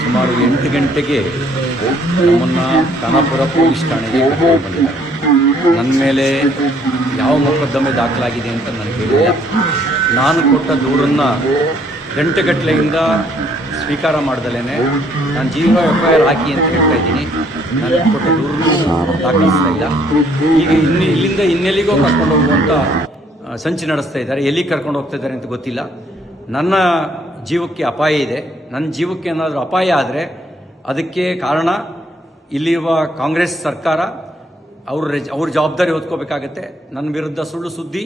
ಸುಮಾರು 8 ಗಂಟೆಗೆ ನಮ್ಮನ್ನು ಖಾನಾಪುರ ಪೊಲೀಸ್ ಠಾಣೆಗೆ ಕರ್ಕೊಂಡು ಬಂದಿದ್ದಾರೆ. ನನ್ನ ಮೇಲೆ ಯಾವ ಮೊಕದ್ದಮೆ ದಾಖಲಾಗಿದೆ ಅಂತ ನನಗೆ ಹೇಳಿಲ್ಲ. ನಾನು ಕೊಟ್ಟ ದೂರನ್ನು ಗಂಟೆಗಟ್ಟಲೆಯಿಂದ ಸ್ವೀಕಾರ ಮಾಡ್ದಲೇ ನಾನು FIR ಹಾಕಿ ಅಂತ ಹೇಳ್ತಾ ಇದ್ದೀನಿ. ನಾನು ಕೊಟ್ಟ ದೂರನ್ನು ದಾಖಲಿಸ್ತಾ ಇಲ್ಲ. ಈಗ ಇಲ್ಲಿಂದ ಇನ್ನೆಲ್ಲಿಗೋ ಕರ್ಕೊಂಡು ಹೋಗುವಂಥ ಸಂಚು ನಡೆಸ್ತಾ ಇದ್ದಾರೆ. ಎಲ್ಲಿ ಕರ್ಕೊಂಡು ಹೋಗ್ತಾ ಇದ್ದಾರೆ ಅಂತ ಗೊತ್ತಿಲ್ಲ. ನನ್ನ ಜೀವಕ್ಕೆ ಅಪಾಯ ಇದೆ. ನನ್ನ ಜೀವಕ್ಕೆ ಏನಾದರೂ ಅಪಾಯ ಆದರೆ ಅದಕ್ಕೆ ಕಾರಣ ಇಲ್ಲಿರುವ ಕಾಂಗ್ರೆಸ್ ಸರ್ಕಾರ. ಅವ್ರ ಜವಾಬ್ದಾರಿ ಹೊತ್ಕೋಬೇಕಾಗತ್ತೆ. ನನ್ನ ವಿರುದ್ಧ ಸುಳ್ಳು ಸುದ್ದಿ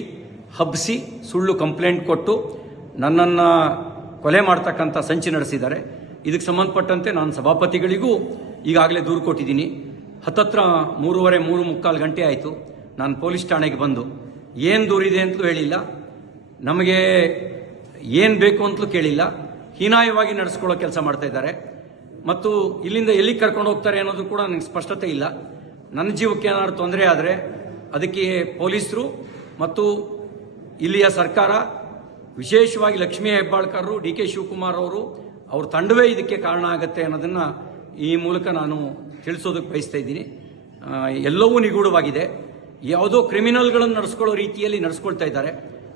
ಹಬ್ಬಿಸಿ ಸುಳ್ಳು ಕಂಪ್ಲೇಂಟ್ ಕೊಟ್ಟು ನನ್ನನ್ನು ಕೊಲೆ ಮಾಡ್ತಕ್ಕಂಥ ಸಂಚು ನಡೆಸಿದ್ದಾರೆ. ಇದಕ್ಕೆ ಸಂಬಂಧಪಟ್ಟಂತೆ ನಾನು ಸಭಾಪತಿಗಳಿಗೂ ಈಗಾಗಲೇ ದೂರು ಕೊಟ್ಟಿದ್ದೀನಿ. ಹತ್ತತ್ರ 3:45 ಗಂಟೆ ಆಯಿತು ನಾನು ಪೊಲೀಸ್ ಠಾಣೆಗೆ ಬಂದು. ಏನು ದೂರಿದೆ ಅಂತಲೂ ಹೇಳಿಲ್ಲ, ನಮಗೆ ಏನು ಬೇಕು ಅಂತಲೂ ಕೇಳಿಲ್ಲ. ಹೀನಾಯವಾಗಿ ನಡೆಸ್ಕೊಳ್ಳೋ ಕೆಲಸ ಮಾಡ್ತಾ ಇದ್ದಾರೆ. ಮತ್ತು ಇಲ್ಲಿಂದ ಎಲ್ಲಿಗೆ ಕರ್ಕೊಂಡು ಹೋಗ್ತಾರೆ ಅನ್ನೋದು ಕೂಡ ನನಗೆ ಸ್ಪಷ್ಟತೆ ಇಲ್ಲ. ನನ್ನ ಜೀವಕ್ಕೆ ಏನಾದರೂ ತೊಂದರೆ ಆದರೆ ಅದಕ್ಕೆ ಪೊಲೀಸರು ಮತ್ತು ಇಲ್ಲಿಯ ಸರ್ಕಾರ, ವಿಶೇಷವಾಗಿ ಲಕ್ಷ್ಮೀ ಹೆಬ್ಬಾಳ್ಕರ್, DK ಶಿವಕುಮಾರ್ ಅವ್ರ ತಂಡವೇ ಇದಕ್ಕೆ ಕಾರಣ ಆಗುತ್ತೆ ಅನ್ನೋದನ್ನು ಈ ಮೂಲಕ ನಾನು ತಿಳಿಸೋದಕ್ಕೆ ಬಯಸ್ತಾ ಇದ್ದೀನಿ. ಎಲ್ಲವೂ ನಿಗೂಢವಾಗಿದೆ. ಯಾವುದೋ ಕ್ರಿಮಿನಲ್ಗಳನ್ನು ನಡೆಸ್ಕೊಳ್ಳೋ ರೀತಿಯಲ್ಲಿ ನಡೆಸ್ಕೊಳ್ತಾ ಇದ್ದಾರೆ.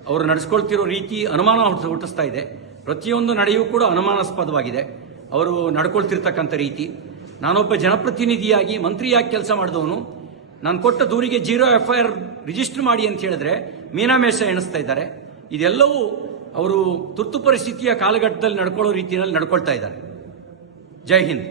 ಅವರು ನಡೆಸ್ಕೊಳ್ತಿರೋ ರೀತಿ ಅನುಮಾನ ಹುಟ್ಟಿಸ್ತಾ ಇದೆ. ಪ್ರತಿಯೊಂದು ನಡೆಯೂ ಕೂಡ ಅನುಮಾನಾಸ್ಪದವಾಗಿದೆ ಅವರು ನಡ್ಕೊಳ್ತಿರ್ತಕ್ಕಂಥ ರೀತಿ. ನಾನೊಬ್ಬ ಜನಪ್ರತಿನಿಧಿಯಾಗಿ ಮಂತ್ರಿಯಾಗಿ ಕೆಲಸ ಮಾಡಿದವನು. ನಾನು ಕೊಟ್ಟ ದೂರಿಗೆ 0 FIR ರಿಜಿಸ್ಟರ್ ಮಾಡಿ ಅಂತ ಹೇಳಿದ್ರೆ ಮೀನಾಮೇಷ ಎಣಿಸ್ತಾ ಇದ್ದಾರೆ. ಇದೆಲ್ಲವೂ ಅವರು ತುರ್ತು ಪರಿಸ್ಥಿತಿಯ ಕಾಲಘಟ್ಟದಲ್ಲಿ ನಡ್ಕೊಳ್ಳೋ ರೀತಿಯಲ್ಲಿ ನಡ್ಕೊಳ್ತಾ ಇದ್ದಾರೆ. ಜೈ ಹಿಂದ್.